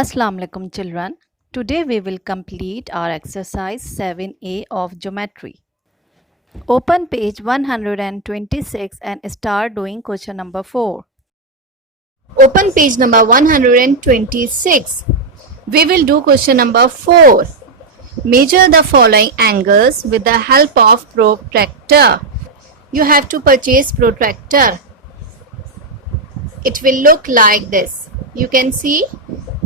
Assalamu alaikum children. Today we will complete our exercise 7a of geometry. Open page 126 and start doing question number 4. Open page number 126. We will do question number 4. Measure the following angles with the help of protractor. You have to purchase protractor. It will look like this. You can see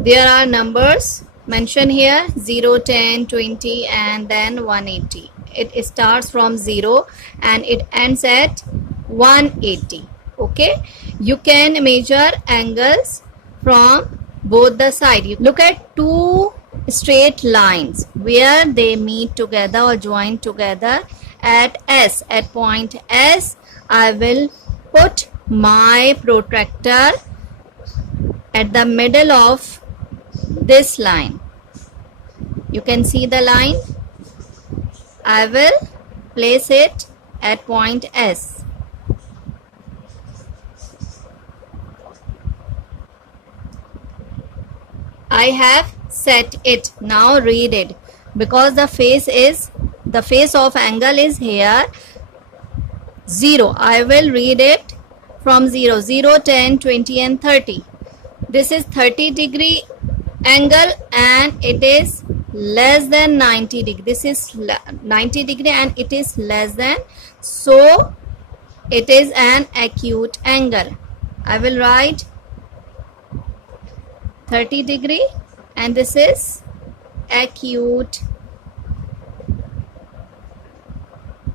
there are numbers mentioned here 0, 10, 20 and then 180. It starts from 0 and it ends at 180. Okay, you can measure angles from both the side. You look at two straight lines where they meet together or join together at S. At point S, I will put my protractor at the middle of this line. You can see the line. I will place it at point S. I have set it. Now read it. Because the face of angle is here 0. I will read it from 0, 0, 10, 20 and 30. This is 30 degree angle and it is less than 90 degree. This is 90 degree and it is less than. So it is an acute angle. I will write 30 degree and this is acute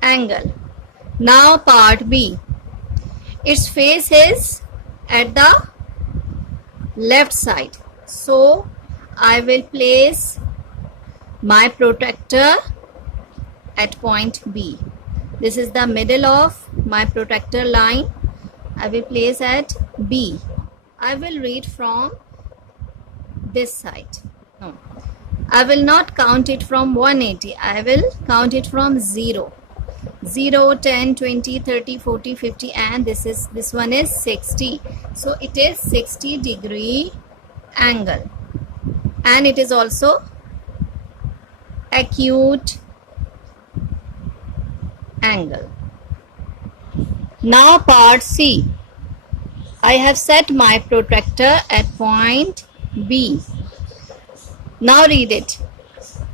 angle. Now part B. Its face is at the left side. So I will place my protractor at point B. This is the middle of my protractor line. I will place at B. I will read from this side. No, I will not count it from 180. I will count it from 0. 0, 10, 20, 30, 40, 50 and this one is 60. So it is 60 degree angle and it is also acute angle. Now part C. I have set my protractor at point B. Now read it.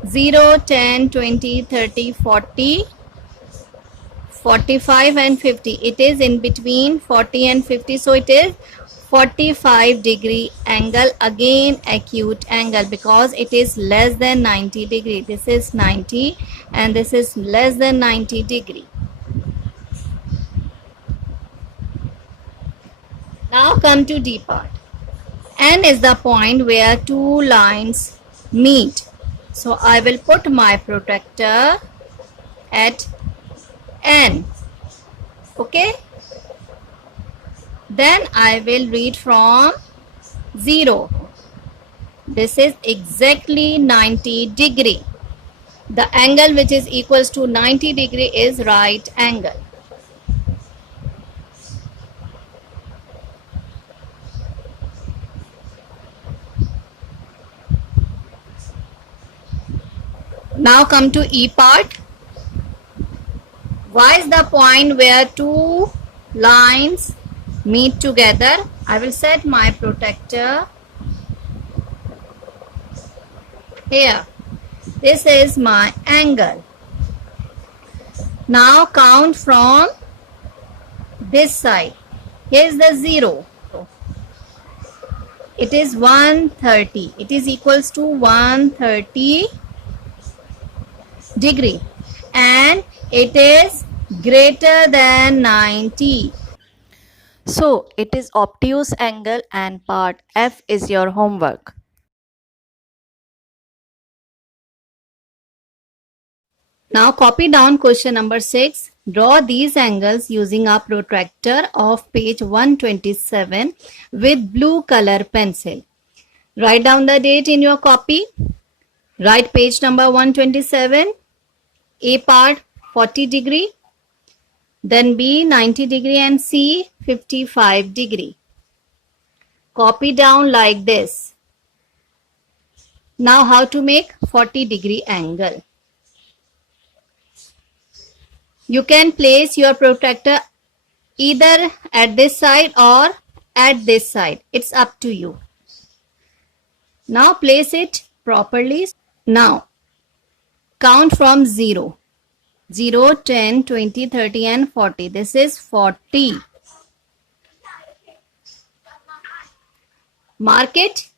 0, 10, 20, 30, 40, 45 and 50. It is in between 40 and 50. So it is 45 degree angle, again acute angle because it is less than 90 degree. This is 90 and this is less than 90 degree. Now come to D part. N is the point where two lines meet. So I will put my protractor at N. Okay. Then I will read from 0. This is exactly 90 degree. The angle which is equals to 90 degree is right angle. Now come to E part. Y is the point where two lines meet together. I will set my protractor here. This is my angle. Now count from this side. Here is the 0. It is 130. It is equals to 130 degree and it is greater than 90. So it is obtuse angle and part F is your homework. Now copy down question number 6. Draw these angles using a protractor of page 127 with blue color pencil. Write down the date in your copy. Write page number 127. A part 40 degree. Then B 90 degree and C 55 degree. Copy down like this. Now how to make 40-degree angle? You can place your protractor either at this side or at this side. It's up to you. Now place it properly. Now count from 0. 0, 10, 20, 30 and 40. This is 40. Mark it.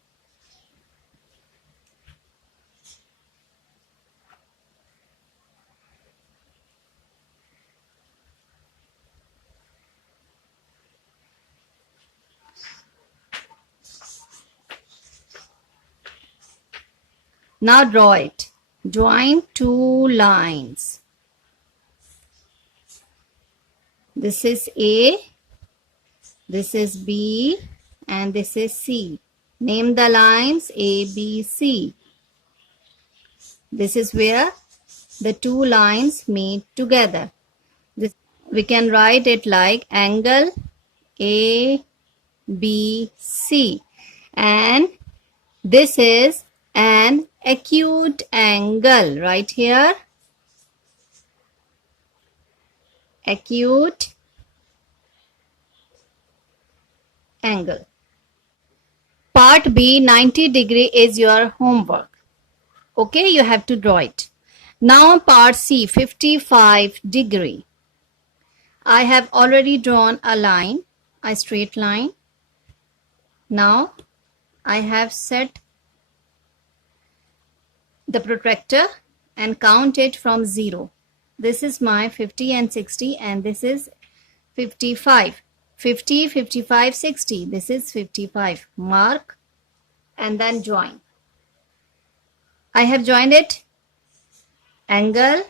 Now draw it. Join two lines. This is A, this is B, and this is C. Name the lines A, B, C. This is where the two lines meet together. We can write it like angle A, B, C. And this is an acute angle right here. Acute angle. Part B, 90 degree is your homework. Okay, you have to draw it. Now part C, 55 degree. I have already drawn a line, a straight line. Now I have set the protractor and count it from 0. This is my 50 and 60 and this is 55. 50, 55, 60. This is 55. Mark and then join. I have joined it. Angle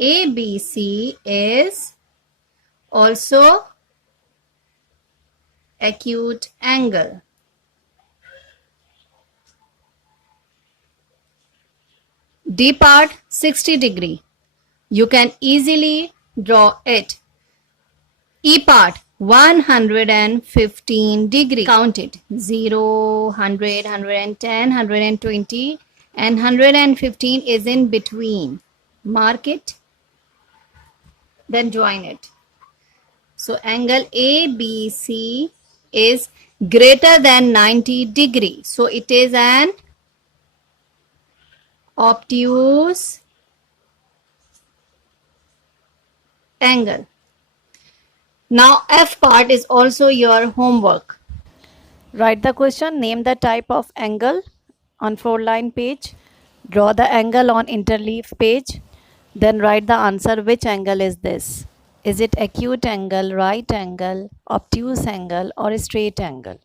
ABC is also acute angle. D part 60 degree. You can easily draw it. E part 115 degree. Count it. 0, 100, 110, 120 and 115 is in between. Mark it. Then join it. So angle ABC is greater than 90 degree. So it is an obtuse angle. Now F part is also your homework. Write the question, name the type of angle on 4-line page. Draw the angle on interleaf page. Then write the answer, which angle is this? Is it acute angle, right angle, obtuse angle or straight angle?